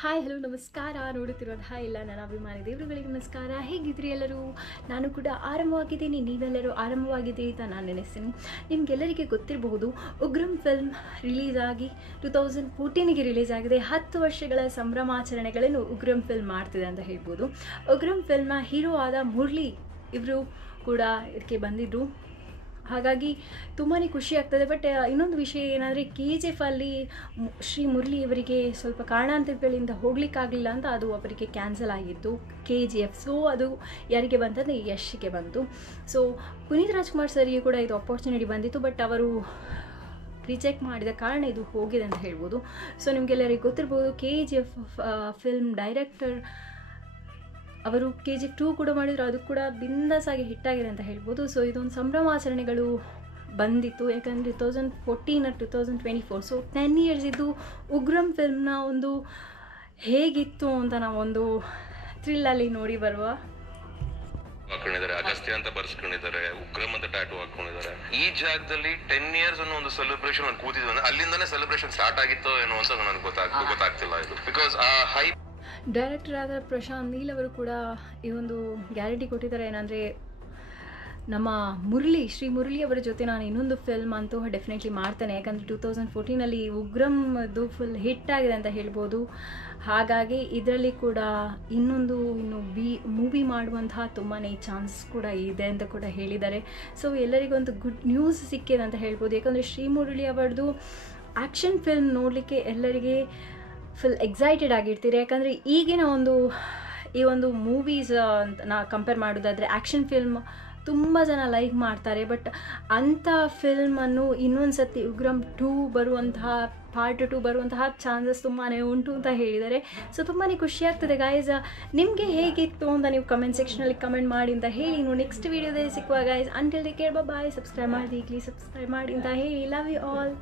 Hi hello ನಮಸ್ಕಾರ. ನೋಡುತ್ತಿರೋದು hi ಇಲ್ಲ ನನ್ನ ಅಭಿಮಾನಿ ದೇವರುಗಳಿಗೆ ನಮಸ್ಕಾರ. ಹೇಗಿದ್ರಿ ಎಲ್ಲರೂ? ನಾನು ಕೂಡ ಆರಾಮವಾಗಿದ್ದೀನಿ, ನೀವೆಲ್ಲರೂ ಆರಾಮವಾಗಿದ್ದೀರಿ ಅಂತ ನಾನು ನೆನೆಸ್ತೀನಿ. ನಿಮಗೆಲ್ಲರಿಗೆ ಗೊತ್ತಿರಬಹುದು, ಉಗ್ರಂ ಫಿಲ್ಮ್ ರಿಲೀಸ್ ಆಗಿ 2014ಗೆ ರಿಲೀಸ್ ಆಗಿದೆ. 10 ವರ್ಷಗಳ ಸಂಭ್ರಮಾಚರಣೆಗಳನ್ನು ಉಗ್ರಂ ಫಿಲ್ಮ್ ಮಾಡ್ತಿದೆ ಅಂತ ಹೇಳ್ಬೋದು. ಉಗ್ರಂ ಫಿಲ್ಮ್ನ ಹೀರೋ ಆದ ಮುರಳಿ ಇವರು ಕೂಡ ಇದಕ್ಕೆ ಬಂದಿದ್ದರು. ಹಾಗಾಗಿ ತುಂಬಾ ಖುಷಿ ಆಗ್ತದೆ. ಬಟ್ ಇನ್ನೊಂದು ವಿಷಯ ಏನಂದರೆ KGF ಅಲ್ಲಿ ಶ್ರೀ ಮುರಳಿ ಇವರಿಗೆ ಸ್ವಲ್ಪ ಕಾರಣಾಂತರಗಳಿಂದ ಹೋಗ್ಲಿಕ್ಕಾಗಲಿಲ್ಲ ಅಂತ ಅದು ಅವರಿಗೆ ಕ್ಯಾನ್ಸಲ್ ಆಗಿತ್ತು KGF. ಸೊ ಅದು ಯಾರಿಗೆ ಬಂತಂದರೆ ಯಶ್ಗೆ ಬಂತು. ಸೊ ಪುನೀತ್ ರಾಜ್ಕುಮಾರ್ ಸರಿಗೆ ಕೂಡ ಇದು ಅಪರ್ಚುನಿಟಿ ಬಂದಿತ್ತು, ಬಟ್ ಅವರು ರಿಜೆಕ್ಟ್ ಮಾಡಿದ ಕಾರಣ ಇದು ಹೋಗಿದೆ ಅಂತ ಹೇಳ್ಬೋದು. ಸೊ ನಿಮಗೆಲ್ಲರಿಗೆ ಗೊತ್ತಿರ್ಬೋದು, KGF ಫಿಲ್ಮ್ ಡೈರೆಕ್ಟರ್ ಅವರು KGF 2 ಕೂಡ ಮಾಡಿದ್ರು, ಅದು ಕೂಡ ಬಿಂದಾಸ್ ಆಗಿ ಹಿಟ್ಟಾಗಿದೆ ಅಂತ ಹೇಳ್ಬೋದು. ಸೊ ಇದೊಂದು ಸಂಭ್ರಮಾಚರಣೆಗಳು ಬಂದಿತ್ತು, ಯಾಕಂದರೆ 2014 2024, ಸೊ 10 ಇಯರ್ಸ್ ಇದು ಉಗ್ರಂ ಫಿಲ್ಮ್ನ ಒಂದು ಹೇಗಿತ್ತು ಅಂತ ನಾವೊಂದು ಥ್ರಿಲ್ಲಲ್ಲಿ ನೋಡಿ ಬರುವ. ಹಾಕೊಂಡಿದ್ದಾರೆ, ಅಗಸ್ತ್ಯ ಅಂತ ಬರ್ಸ್ಕೊಂಡಿದ್ದಾರೆ, ಉಗ್ರಂ ಅಂತ ಟ್ಯಾಟೂ ಹಾಕೊಂಡಿದ್ದಾರೆ. ಈ ಜಾಗದಲ್ಲಿ 10 ಇಯರ್ಸ್ ಅನ್ನೋ ಒಂದು ಸೆಲೆಬ್ರೇಷನ್ ನಾನು ಕೂತಿದ್ದೆ. ಅಲ್ಲಿಂದಾನೇ ಸೆಲೆಬ್ರೇಷನ್ ಸ್ಟಾರ್ಟ್ ಆಗಿತ್ತೋ ಏನೋ ಅಂತ ನನಗೆ ಗೊತ್ತಾಗ್ತಿಲ್ಲ ಇದು. ಬಿಕಾಸ್ ಆ ಹೈಪ್ ಡೈರೆಕ್ಟರ್ ಆದ ಪ್ರಶಾಂತ್ ನೀಲ್ ಅವರು ಕೂಡ ಈ ಒಂದು ಗ್ಯಾರಂಟಿ ಕೊಟ್ಟಿದ್ದಾರೆ, ಏನಂದರೆ ನಮ್ಮ ಶ್ರೀ ಮುರಳಿ ಅವರ ಜೊತೆ ನಾನು ಇನ್ನೊಂದು ಫಿಲ್ಮ್ ಅಂತೂ ಡೆಫಿನೆಟ್ಲಿ ಮಾಡ್ತೇನೆ. ಯಾಕಂದರೆ 2014 ಉಗ್ರಂದು ಫುಲ್ ಹಿಟ್ ಆಗಿದೆ ಅಂತ ಹೇಳ್ಬೋದು. ಹಾಗಾಗಿ ಇದರಲ್ಲಿ ಕೂಡ ಇನ್ನು ಮೂವಿ ಮಾಡುವಂತಹ ತುಂಬಾ ಚಾನ್ಸ್ ಕೂಡ ಇದೆ ಅಂತ ಕೂಡ ಹೇಳಿದ್ದಾರೆ. ಸೊ ಎಲ್ಲರಿಗೊಂದು ಗುಡ್ ನ್ಯೂಸ್ ಸಿಕ್ಕಿದೆ ಅಂತ ಹೇಳ್ಬೋದು. ಯಾಕಂದರೆ ಶ್ರೀ ಮುರಳಿ ಅವರದು ಆ್ಯಕ್ಷನ್ ಫಿಲ್ಮ್ ನೋಡಲಿಕ್ಕೆ ಎಲ್ಲರಿಗೆ ಫುಲ್ ಎಕ್ಸೈಟೆಡ್ ಆಗಿರ್ತೀರಿ. ಯಾಕಂದರೆ ಈಗಿನ ಈ ಒಂದು ಮೂವೀಸ್ ನಾ ಕಂಪೇರ್ ಮಾಡೋದಾದರೆ ಆ್ಯಕ್ಷನ್ ಫಿಲ್ಮ್ ತುಂಬ ಜನ ಲೈಕ್ ಮಾಡ್ತಾರೆ. ಬಟ್ ಅಂಥ ಫಿಲ್ಮನ್ನು ಇನ್ನೊಂದು ಸತಿ ಉಗ್ರಂ 2 ಬರುವಂತಹ ಪಾರ್ಟ್ 2 ಬರುವಂತಹ ಚಾನ್ಸಸ್ ತುಂಬಾ ಉಂಟು ಅಂತ ಹೇಳಿದ್ದಾರೆ. ಸೊ ತುಂಬಾ ಖುಷಿ ಆಗ್ತದೆ ಗಾಯ್ಸ್. ನಿಮಗೆ ಹೇಗಿತ್ತು ಅಂತ ನೀವು ಕಮೆಂಟ್ ಸೆಕ್ಷನಲ್ಲಿ ಕಮೆಂಟ್ ಮಾಡಿ ಅಂತ ಹೇಳಿ, ನೀವು ನೆಕ್ಸ್ಟ್ ವೀಡಿಯೋದಲ್ಲಿ ಸಿಕ್ಕುವ guys. Until take care, bye. Subscribe ಮಾಡಿ, ಪ್ಲೀಸ್ ಸಬ್ಸ್ಕ್ರೈಬ್ ಮಾಡಿ ಅಂತ ಹೇಳಿ. Love you all.